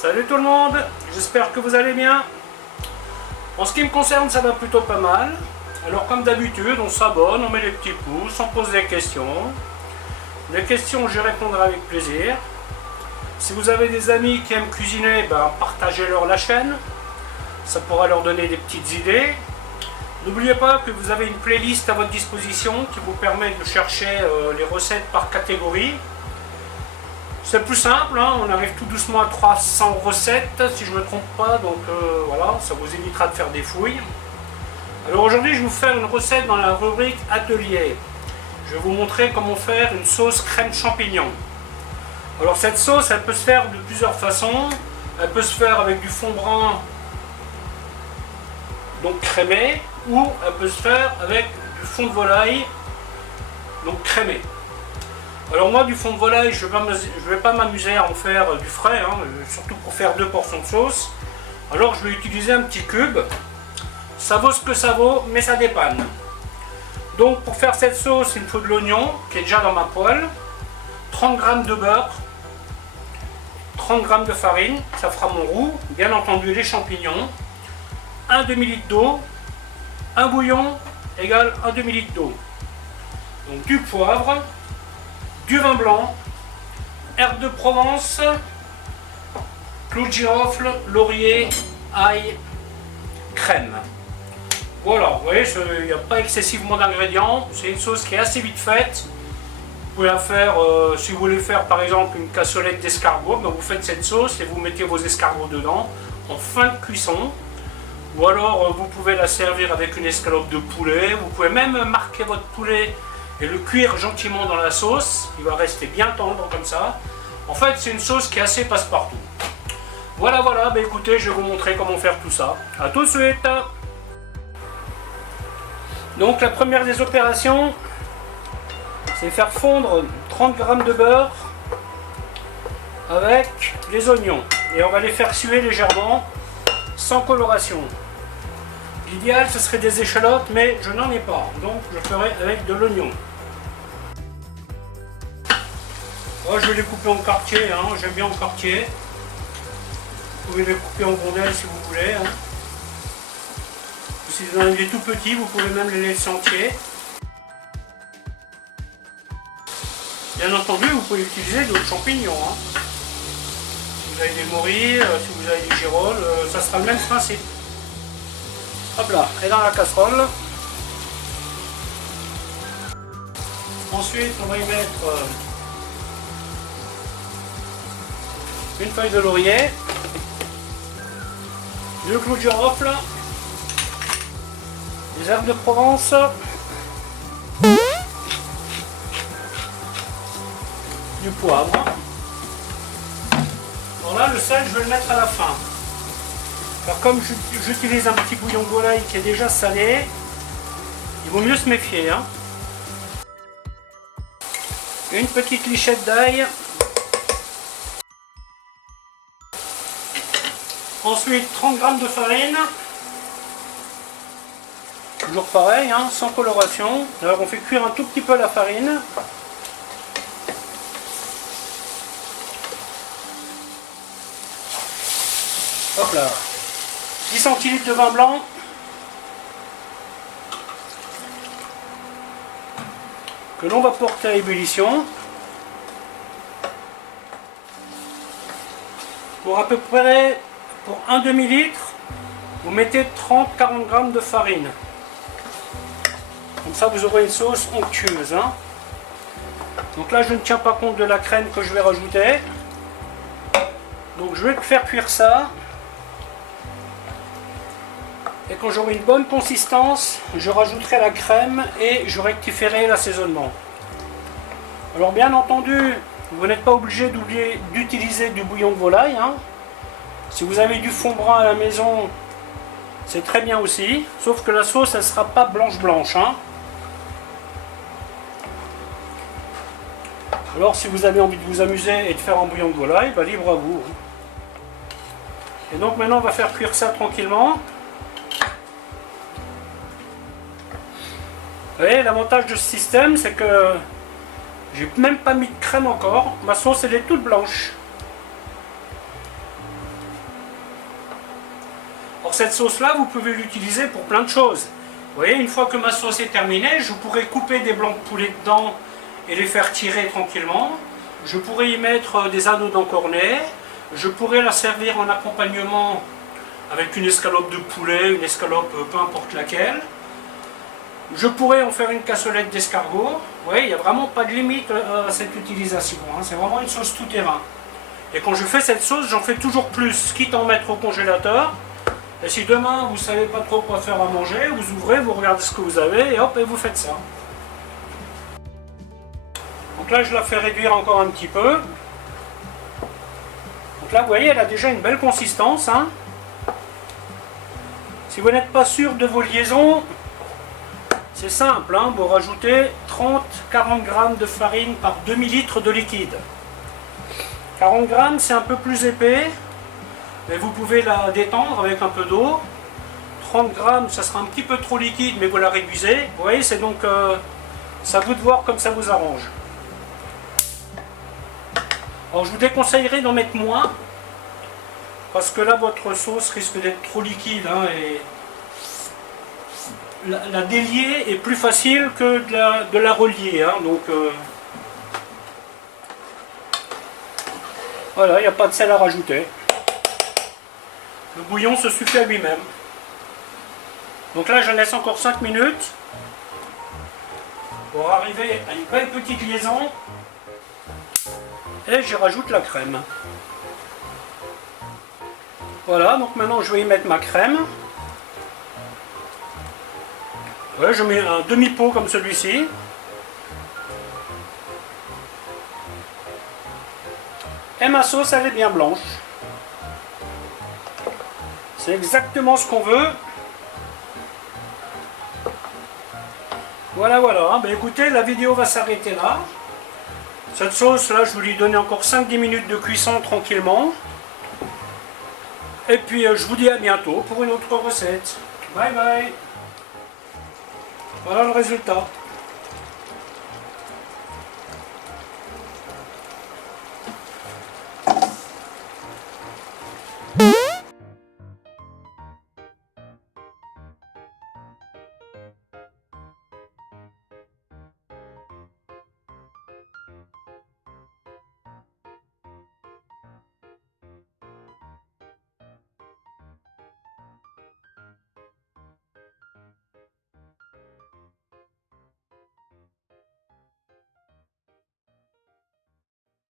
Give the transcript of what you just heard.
Salut tout le monde, j'espère que vous allez bien. En ce qui me concerne, ça va plutôt pas mal. Alors comme d'habitude, on s'abonne, on met les petits pouces, on pose des questions. Les questions, je répondrai avec plaisir. Si vous avez des amis qui aiment cuisiner, partagez-leur la chaîne. Ça pourra leur donner des petites idées. N'oubliez pas que vous avez une playlist à votre disposition qui vous permet de chercher les recettes par catégorie. C'est plus simple, hein, on arrive tout doucement à 300 recettes si je ne me trompe pas, donc voilà, ça vous évitera de faire des fouilles. Alors aujourd'hui je vais vous faire une recette dans la rubrique atelier. Je vais vous montrer comment faire une sauce crème champignon. Alors cette sauce elle peut se faire de plusieurs façons. Elle peut se faire avec du fond brun, donc crémé, ou elle peut se faire avec du fond de volaille, donc crémé. Alors moi du fond de volaille je vais pas m'amuser à en faire du frais, hein, surtout pour faire 2 portions de sauce. Alors je vais utiliser un petit cube. Ça vaut ce que ça vaut, mais ça dépanne. Donc pour faire cette sauce, il me faut de l'oignon qui est déjà dans ma poêle, 30 g de beurre, 30 g de farine, ça fera mon roux, bien entendu les champignons, un demi-litre d'eau, un bouillon égale un demi-litre d'eau. Donc du poivre, du vin blanc, herbe de Provence, clou de girofle, laurier, ail, crème. Voilà, vous voyez, il n'y a pas excessivement d'ingrédients, c'est une sauce qui est assez vite faite. Vous pouvez la faire, si vous voulez faire par exemple une cassolette d'escargots, vous faites cette sauce et vous mettez vos escargots dedans en fin de cuisson. Ou alors vous pouvez la servir avec une escalope de poulet, vous pouvez même marquer votre poulet et le cuire gentiment dans la sauce, il va rester bien tendre comme ça. En fait c'est une sauce qui est assez passe-partout. Voilà, écoutez, je vais vous montrer comment faire tout ça. A tout de suite. Donc la première des opérations, c'est faire fondre 30 g de beurre avec les oignons. Et on va les faire suer légèrement, sans coloration. L'idéal ce serait des échalotes, mais je n'en ai pas, donc je ferai avec de l'oignon. Je vais les couper en quartier, hein. J'aime bien en quartier. Vous pouvez les couper en rondelles si vous voulez. Hein. Si vous en avez tout petits, vous pouvez même les laisser entiers. Bien entendu, vous pouvez utiliser d'autres champignons. Hein. Si vous avez des morilles, si vous avez des girolles, ça sera le même principe. Hop là, et dans la casserole. Ensuite, on va y mettre une feuille de laurier, deux clous de girofle, des herbes de Provence, du poivre. Alors là, le sel, je vais le mettre à la fin. Car comme j'utilise un petit bouillon de volaille qui est déjà salé, il vaut mieux se méfier. Hein. Une petite lichette d'ail. Ensuite 30 g de farine. Toujours pareil, hein, sans coloration. Alors on fait cuire un tout petit peu la farine. Hop là. 10 centilitres de vin blanc. Que l'on va porter à ébullition. Pour à peu près, pour un demi-litre, vous mettez 30-40 g de farine. Comme ça vous aurez une sauce onctueuse. Hein. Donc là je ne tiens pas compte de la crème que je vais rajouter. Donc je vais faire cuire ça. Et quand j'aurai une bonne consistance, je rajouterai la crème et je rectifierai l'assaisonnement. Alors bien entendu, vous n'êtes pas obligé d'utiliser du bouillon de volaille. Hein. Si vous avez du fond brun à la maison, c'est très bien aussi. Sauf que la sauce, elle ne sera pas blanche. Hein. Alors si vous avez envie de vous amuser et de faire un bouillon de volaille, libre à vous. Et donc maintenant, on va faire cuire ça tranquillement. Vous voyez, l'avantage de ce système, c'est que j'ai même pas mis de crème encore. Ma sauce, elle est toute blanche. cette sauce-là, vous pouvez l'utiliser pour plein de choses. Vous voyez, une fois que ma sauce est terminée, je pourrais couper des blancs de poulet dedans et les faire tirer tranquillement. Je pourrais y mettre des anneaux d'encornet. Je pourrais la servir en accompagnement avec une escalope de poulet, une escalope peu importe laquelle. Je pourrais en faire une cassolette d'escargot. Vous voyez, il n'y a vraiment pas de limite à cette utilisation. Hein. C'est vraiment une sauce tout terrain. Et quand je fais cette sauce, j'en fais toujours plus, quitte à en mettre au congélateur. Et si demain vous ne savez pas trop quoi faire à manger, vous ouvrez, vous regardez ce que vous avez et hop, et vous faites ça. Donc là, je la fais réduire encore un petit peu. Donc là, vous voyez, elle a déjà une belle consistance. Hein. Si vous n'êtes pas sûr de vos liaisons, c'est simple. Hein, vous rajoutez 30-40 grammes de farine par demi-litre de liquide. 40 grammes, c'est un peu plus épais. Mais vous pouvez la détendre avec un peu d'eau. 30 grammes, ça sera un petit peu trop liquide, mais vous la réduisez. Vous voyez, c'est donc c'est à vous de voir comme ça vous arrange. Alors je vous déconseillerais d'en mettre moins, parce que là votre sauce risque d'être trop liquide, hein, et la délier est plus facile que de la relier. Hein, donc voilà, il n'y a pas de sel à rajouter. Le bouillon se suffit à lui-même. Donc là, je laisse encore 5 minutes pour arriver à une belle petite liaison. Et je rajoute la crème. Voilà, donc maintenant je vais y mettre ma crème. Ouais, je mets un demi-pot comme celui-ci. Et ma sauce, elle est bien blanche. C'est exactement ce qu'on veut. Voilà, voilà. Ben écoutez, la vidéo va s'arrêter là. Cette sauce, là, je vais lui donner encore 5-10 minutes de cuisson tranquillement. Et puis, je vous dis à bientôt pour une autre recette. Bye bye. Voilà le résultat.